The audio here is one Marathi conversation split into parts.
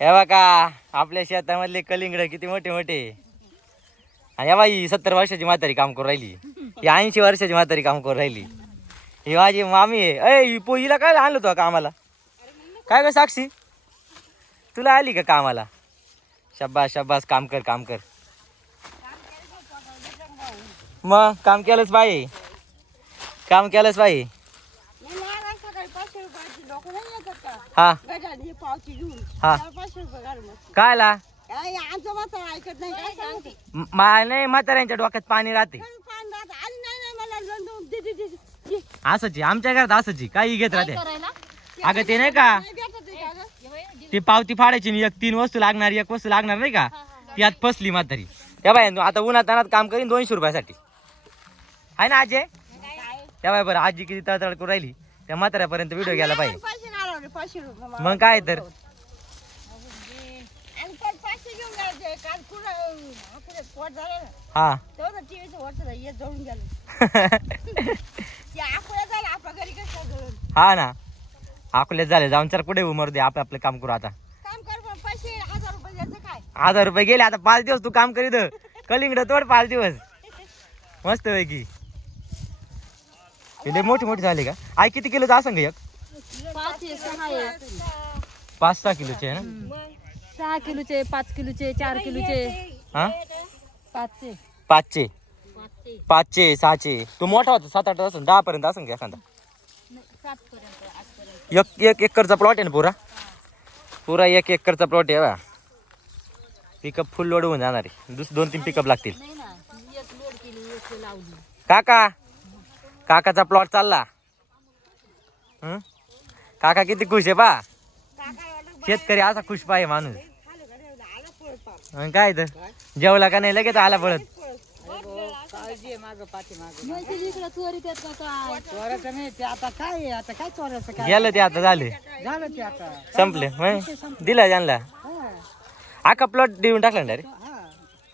हे बघा आपल्या शेतामधले कलिंगड किती मोठे मोठे. आणि या बाई सत्तर वर्षाची म्हातारी काम करून राहिली. ही ऐंशी वर्षाची म्हातारी काम करून राहिली. ही माझी मामी आहे. अय ही पो हिला काय आणलं तो कामाला? काय ग साक्षी? तुला आली का कामाला? शब्बास शब्बास काम कर काम कर. मग काम केलंच बाई. काम केलंच बाई नाही नाही सकाळी पाचशे रुपयाची लोक नाही हा. गजाली पावती घेऊन. हा. त्याला पाचशे रुपये घाल मग कायला? काय आमचं मात्र ऐकत नाही काय सांगते? म- मा नाही म्हाताऱ्यांच्या डोक्यात पाणी राहते. पण पान दात आली नाही नाही मला लंडून दे दे दे दे. असंच आहे. आमच्या घरात असंच आहे. काही घेत राहते. करायला? अगं ते नाही का? नाही भेटत आहे का गं? ती पावती फाडायची आणि एक तीन वस्तू लागणार एक वस्तू लागणार नाही का? ती आत फसली म्हातारी. त्या बाय आता उन्हात तानात काम करीन दोनशे रुपयासाठी. आहे ना अजय त्या बाय बरं आजी किती तळतळ करून राहिली. त्या म्हाताऱ्यापर्यंत व्हिडिओ गेला पाहिजे. पाचशे रुपये मला. मग काय तर. आणि पण पाचशे घेऊन जायचे. काल कुठं कुठे स्पॉट झालं ना. हा. तेवढं टीव्हीचं वरचं जळून गेलं. ते आकुळ्या झालं आपल्या घरी कसं जळून? ना. अकोल्यात झाले. जाऊन चल कुठे उमर दे. आपलं आपलं काम करू आता. काम कर पण पैसे हजार रुपये द्यायचं काय? हजार रुपये गेले. आता पाच दिवस तू काम करीत. कलिंगड तोड पाच दिवस. मस्त पैकी. मोठे मोठे झाले का? आई किती किलोचं असं का एक? पाच आहे सहा आहे पाच सहा किलोचे आहे ना? सहा किलोचे पाच किलोचे चार किलोचे. हा? पाचचे पाचचे पाचचे सहाचे तो मोठा होता सात आठ असेल दहा पर्यंत असेल का एखादा. सात पर्यंत आजपर्यंत एक एक एकरचा प्लॉट आहे ना पुरा? पुरा एक एकरचा प्लॉट आहे बा. पिकअप फुल लोड होऊन जाणार आहे. दुस दोन तीन पिकअप लागतील. नाही ना एक लोड केली एक लावली. काका! काकाचा प्लॉट चालला. हं? काका किती खुश आहे पा. शेतकरी असा खुश पाहिजे माणूस. मग काय तर? जेवला का नाही लगेच आला पळत. काळजी आहे माग पाठी माग इकडं चोरी त्यात का काय? चोराचं नाही. ते आता काय आहे? आता काय चोराचं काय? गेलं ते आता झाले. झालं ते आता. संपले मग? दिला त्यांना? हा, आका प्लॉट देऊन टाकला ना रे हा.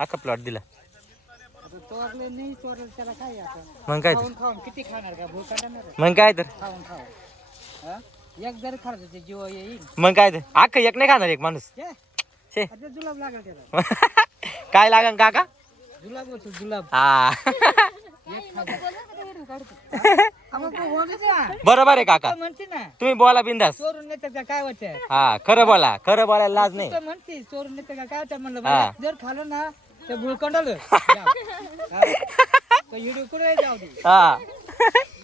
आका प्लॉट दिला. आता चोरले नाही चोरले त्याला काय आहे आता? मग काय तर? खाऊन खाऊन किती खाणार का? भूक काढणार मग काय तर? खाऊन खाऊन. हा? एक जरी खायचं ते जीव येईल मग काय अख्खं एक नाही खाणार एक माणूस. छे, शे आता जुलाब लागेल त्याला. काय लागन काका? जुलाब होतो जुलाब. हा. मग तू बरोबर आहे काका. तू म्हणते ना तुम्ही बोला बिंदास. चोरून का काय वाटतं हा खरं बोला खरं बोलायला लाज नाही. तू तर म्हणते चोरून का काय वाटतं म्हणलं. हा. बरं, जर खाल्लं ना तर भुळकंडल हिडू कुठे जाऊ दे. हा.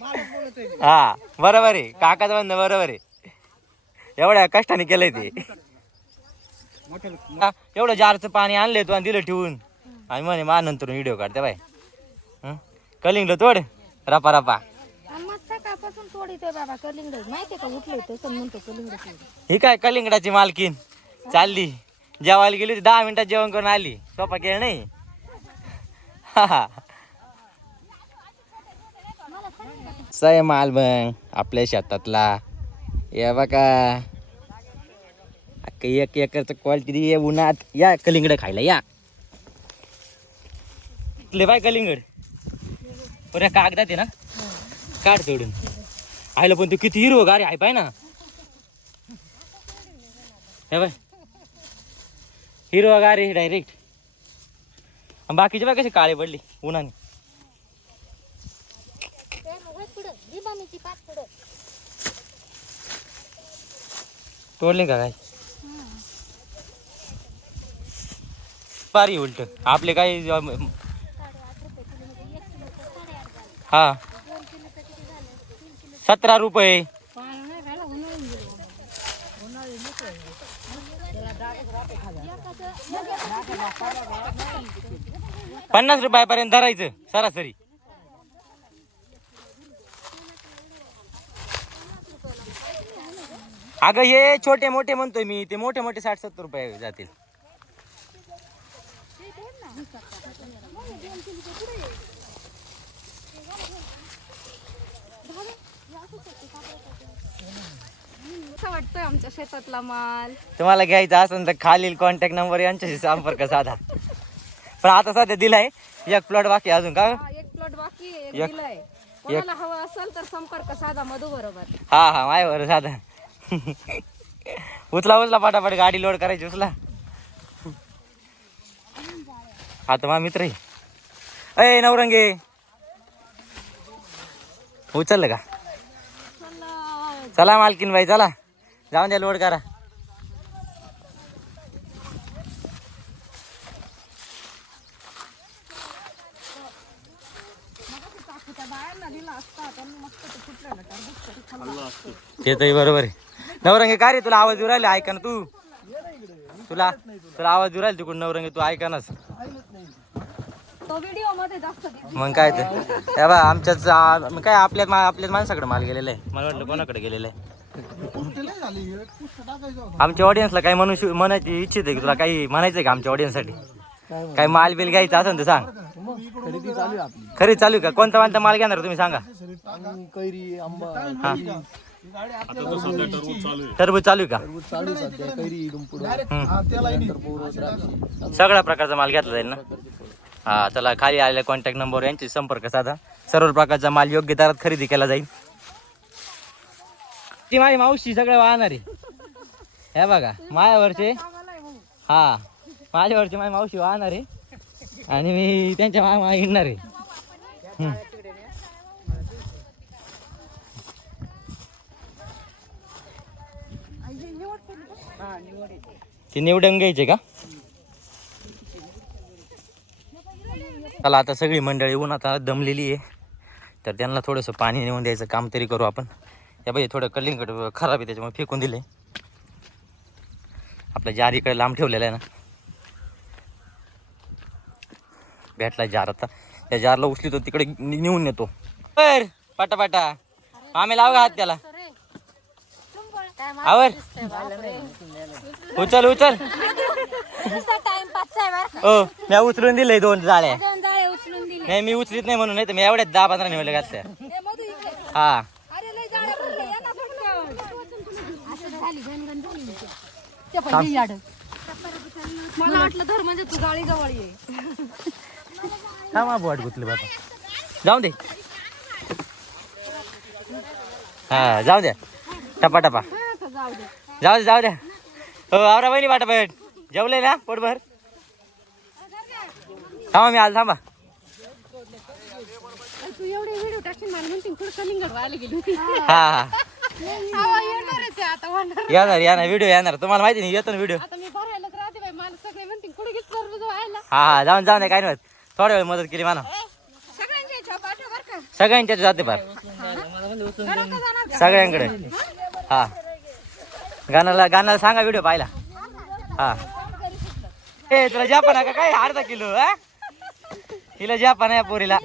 हा बरोबर आहे. काकाचं म्हणणं बरोबर आहे. एवढ्या कष्टाने केलंय ते. हा, एवढं जारचं पाणी आणले तू आणि दिलं ठेवून. आणि म्हणे मा नंतर व्हिडिओ काढते बाय हं? कलिंगड तोड. रपा रपा. मग सकाळपासून तोडीतोय बाबा कलिंगड. माहितीये का उठले तसं म्हणतो कलिंगड ही काय कलिंगडाची मालकीन चालली. जेवायला गेली होती दहा मिनिटात जेवण करून आली. सोपा केळ नाही. हा, हा. सय माल मग आपल्या शेतातला. या बघा. अख्ख एक एकरचं क्वालिटी ये उन्हात. या कलिंगड खायला या. ले बाय कलिंगड. बरं कागदात आहे ना? काढ तोडून. आयला पण तू किती हिरो गारे आहे पाय ना. हे बाय हिरवा गारे डायरेक्ट बाकीचे बाय कसे काळे पडली उन्हाने. तोडले का काय? पारी उलट. आपले काही अं, हा. सतरा रुपये. पन्नास रुपयापर्यंत धरायचं सरासरी. अगं हे छोटे मोठे म्हणतोय मी. ते मोठे मोठे साठ सत्तर रुपये जातील. असं वाटतोय आमच्या शेतातला माल. तुम्हाला घ्यायचा असेल तर खालील कॉन्टॅक्ट नंबर यांच्याशी संपर्क साधा. पण आता सध्या दिलाय. एक प्लॉट बाकी अजून का? हा, एक प्लॉट बाकी आहे, एक एक- दिलाय कोणाला हवा असेल तर संपर्क साधा मधू बरोबर हा हा माय बरं साधा. उचला उचला पाटापाट गाडी लोड करायची उचला. आता मा मित्र अय नवरंगे. उचललं का? चला मालकीन बाई चला. जाऊन द्या लोड करा. ते तरी बरोबर आहे. नवरंगे काय रे तुला आवाज येऊ राहिला? ऐका ना तू. तुला तुला आवाज येऊ राहिला तिकडून नवरंगे तू ऐका नाच तो व्हिडिओमध्ये जास्त मग काय ते? बा आमच्याच आ, काय आपल्या मा- आपल्याच माणसाकडे माल गेलेला आहे. मला वाटलं कोणाकडे गेलेलं आहे. आमच्या ऑडियन्सला काही म्हणू शि- म्हणायची इच्छित आहे की तुला काही म्हणायचं आहे का आमच्या ऑडियन्ससाठी काही माल बिल घ्यायचा असेल तर सांग. खरेदी चालू आहे आपली. खरी चालू आहे का? कोणता कोणता माल घेणार तुम्ही सांगा. आणि कैरी आंबा. हा. टरबूज टरबूज चालू आहे का? चालू आहे सध्या कैरी सगळ्या प्रकारचा माल घेतला जाईल ना? हा चला खाली आलेल्या कॉन्टॅक्ट नंबर यांची संपर्क साधा. सर्व प्रकारचा माल योग्य दरात खरेदी केला जाईल. ती माझी मावशी सगळं वाहणार आहे. हे बघा मायावरचे हा माझ्यावरचे माझी मावशी वाहणार आहे. आणि मी त्यांच्या मा मा हिंडणार आहे. हम्म. ते निवडून घ्यायचे का? चला आता सगळी मंडळी येऊन आता दमलेली आहे. तर त्यांना थोडंसं पाणी नेऊन द्यायचं काम तरी करू आपण. या बाई थोडं कलिंगड खराब आहे त्याच्यामुळे फेकून दिले आपल्या जार इकडे लांब ठेवलेला आहे ना. भेटला जार आता. त्या जारला उचलितो तिकडे नेऊन नेतो. बर पाटा पाटा आम्ही लाव का हात त्याला? आवर. उचल उचल. हो मी उचलून दिले दोन जाळ्या. जाळे नाही मी उचलीत नाही म्हणून नाही तर मी एवढ्याच दहा पंधरा निवडले घातल्या. हा. मला वाटलं धर म्हणजे तू जवळ ये थांबा बोट गुतले बाबा. जाऊ दे. हा जाऊ द्या टपा टपा. जाऊ दे जाऊ द्या हो आवरा बहिणी वाटा बैठ जेवले ना पोटभर? थांबा मी आलो थांबा. मला हा हा. येणार येणार. व्हिडिओ येणार. तुम्हाला माहिती नाही येतो ना व्हिडिओ. मला हा हा. जाऊन जाऊन काय नाही. थोड्या वेळ मदत केली म्हणा. सगळ्यांच्या जाते फार? सगळ्यांकडे. हा. गाण्याला गाण्याला सांगा व्हिडिओ पाहिला हा. ए तुला जापान आहे का? काय अर्धा किलो हा? तिला जापान आहे पोरीला.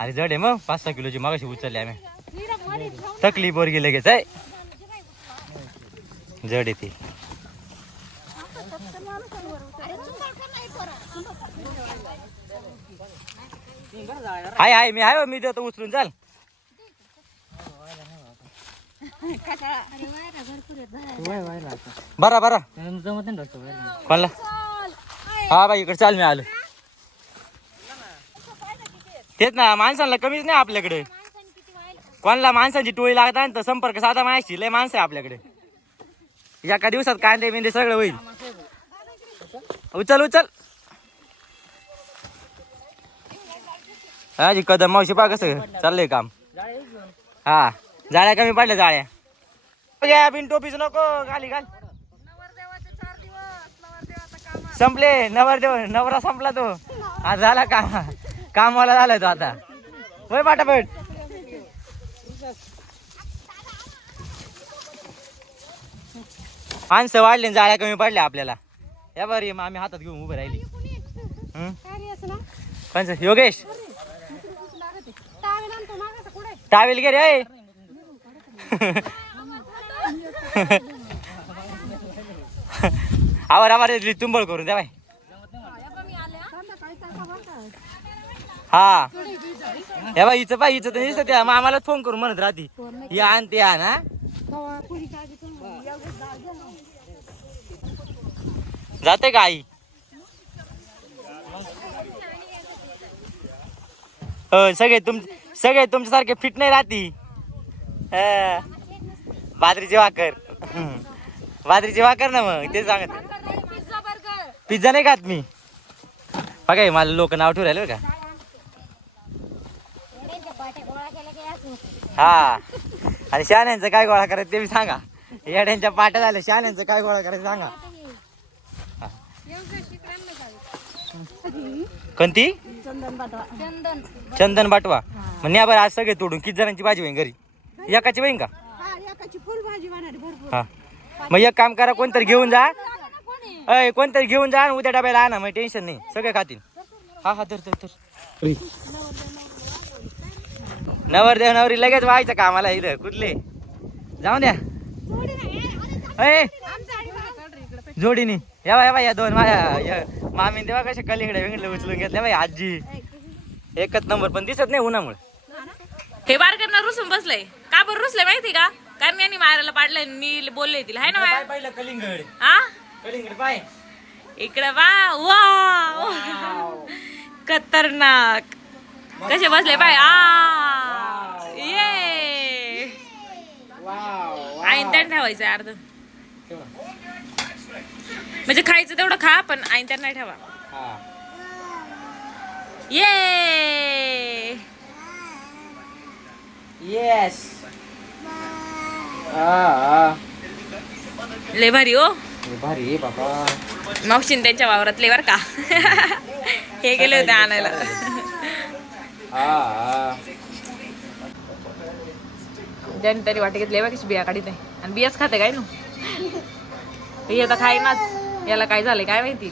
अरे जड आहे मग. पाच सहा किलोची मागाशी उचलली आम्ही. तकली पोरगी लगेच आहे जड आहे ती. हाय हाय मी आहे मी देतो उचलून चाल. बरा बरा. कोणला? हा बाई इकडे चाल मी आलो. तेच ना माणसांना कमीच नाही आपल्याकडे. कोणाला माणसांची टोळी लागतात तर संपर्क साधा माहिती लय माणसं आहे आपल्याकडे. एका दिवसात कांदे बिंदे सगळं होईल. उचल उचल. हाजी कदम मावशी पा कसं चाललंय काम. हा. जाळ्या कमी पडल्या जाळ्या. घ्या बिन टोपीच नको गाली घाल. संपले नवरदेव नवरा संपला तो. आज झाला काम. कामवाला झालाय तो आता. होय पाटापट. माणसं वाढले जाळ्या कमी पडल्या आपल्याला. या बरी मग आम्ही हातात घेऊन उभे राहिली. हं? कोणचं? योगेश? टावेल घे रे आवर आवर तुंबळ करून द्या बाय हा. हे बाई हिचं पाय हिचं तर दिसत त्या मामालाच फोन करून म्हणत राहती. या आण ते आण हा. जाते का आई? हो सगळे तुम सगळे तुमच्यासारखे फिट नाही राहती. बाजरीची हम्म. बाजरीची भाकर ना मग ते सांगत. पिझ्झा नाही खात मी. बघा मला लोक नाव ठेवू राहिले का. हा. आणि शहाण्यांचं काय गोळा करायचं ते बी सांगा. येड्यांच्या पाट्या झाल्या शहाण्यांचं काय गोळा करायचं सांगा. कोणती? चंदन बाटवा चंदन चंदन बाटवा मग न्या बरं आज सगळे तोडून किती जणांची भाजी होईन घरी? एकाची होईन का? हा एकाची भरपूर. हा. मग एक काम करा कोणतरी घेऊन जा. अय कोणतरी घेऊन जा आणि उद्या डब्याला आणा मग टेन्शन नाही. सगळे खातील. हा हा धर धर धर. नवरदेव नवरी लगेच व्हायचं कामाला इथं. कुठले? जाऊ द्या. अय जोडीनी. या बा, या बा, या दोन माझ्या या मामी तेव्हा कसे कलिंगडे विंगडे उचलून घेतले बाई आजी. एकच नंबर पण दिसत नाही उन्हामुळे. हे बारकांना रुसून बसलंय. का बरं रुसले माहिती का? कारण यांनी मारायला पाडलंय मी बोलले तिला. हाय ना बाया? पाहिलं कलिंगड. हा कलिंगड पाय. इकडे वा वा खतरनाक. कसे बसले बाय आ. ये. आईन त्यान ठेवायचं अर्ध. म्हणजे खायचं तेवढं खा पण आईन त्यान नाही ठेवा. ये. येस लय भारी हो. भारी आहे बाबा. मावशीन त्यांच्या वावरातले बर का. हे गेले होते आणायला. ज्याने तरी वाटे घेतले बघ कशी बिया काढीत आहे. आणि बियाच खाते काय नू हे आता खाईनाच. याला काय झालंय काय माहिती?